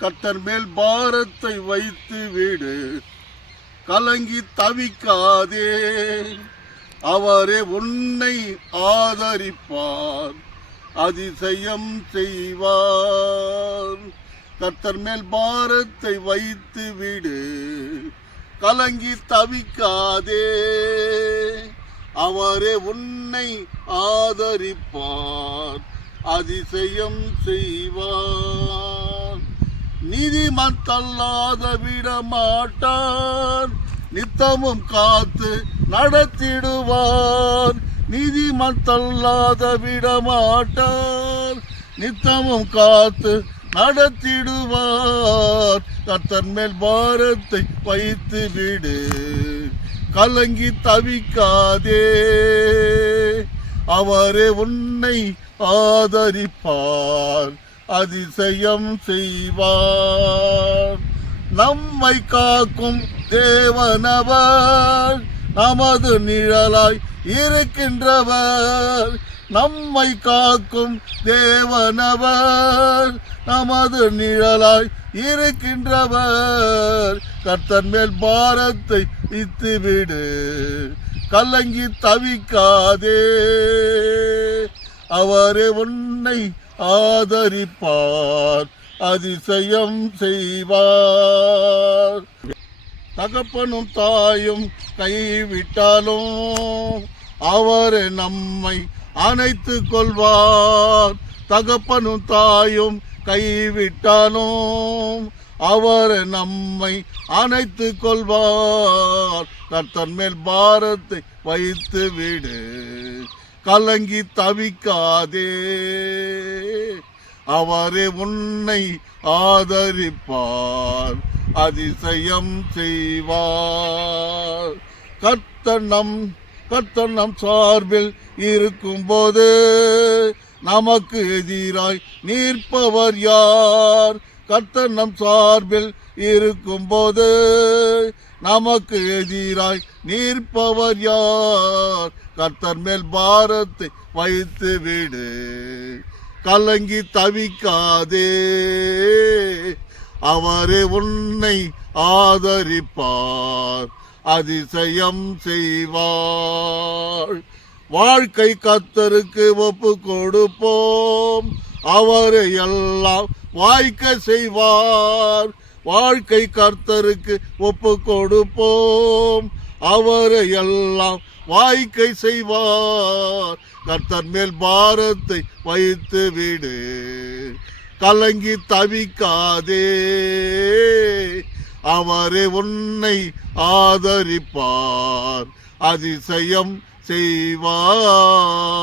கர்த்தர் மேல் பாரத்தை வைத்து விடு, கலங்கி தவிக்காதே. அவரே உன்னை ஆதரிப்பார், அதிசயம் செய்வார். கர்த்தர் மேல் பாரத்தை வைத்து விடு, கலங்கி தவிக்காதே. அவரே உன்னை ஆதரிப்பார், அதிசயம் செய்வார். நீதிமான் தள்ளாத விட மாட்டார், நித்தமும் காத்து நடத்திடுவார். நீதிமான் தள்ளாத விட மாட்டார், நித்தமும் காத்து நடத்திடுவார். கர்த்தர் மேல் பாரத்தை வைத்து விடு, கலங்கி தவிக்காதே. அவரே உன்னை ஆதரிப்பார், அதிசயம் செய்வார். நம்மை காக்கும் தேவனவர், நமது நிழலாய் இருக்கின்றவர். நம்மை காக்கும் தேவனவர், நமது நிழலாய் இருக்கின்றவர். கர்த்தர் மேல் பாரத்தை வைத்துவிடு, கலங்கி தவிக்காதே. அவரே உன்னை ஆதரிப்பார், அதிசயம் செய்வார். தகப்பனும் தாயும் கைவிட்டாலும் அவரே நம்மை அணைத்து கொள்வார். தகப்பனும் தாயும் கைவிட்டாலும் அவரே நம்மை அணைத்து கொள்வார். கர்த்தர் மேல் பாரத்தை வைத்து விடு, கலங்கி தவிக்காதே. அவரே உன்னை ஆதரிப்பார், அதிசயம் செய்வார். கர்த்தர் நம் சார்பில் இருக்கும்போது நமக்கு எதிராய் நிற்பவர் யார்? கர்த்தர் நம் சார்பில் இருக்கும்போது நமக்கு எதிராய் நிற்பவர் யார்? கர்த்தர் மேல் பாரத்தை வைத்து விடு, கலங்கி தவிக்காதே. அவரே உன்னை ஆதரிப்பார், அதிசயம் செய்வார். வாழ்க்கை கர்த்தருக்கு ஒப்பு கொடுப்போம், அவரை எல்லாம் வாய்க்க செய்வார். வாழ்க்கை கர்த்தருக்கு ஒப்பு கொடுப்போம், அவரை எல்லாம் வாய்க்கை செய்வார். கர்த்தர் மேல் பாரத்தை வைத்து விடு, கலங்கி தவிக்காதே. அவரே உன்னை ஆதரிப்பார், அதிசயம் செய்வார்.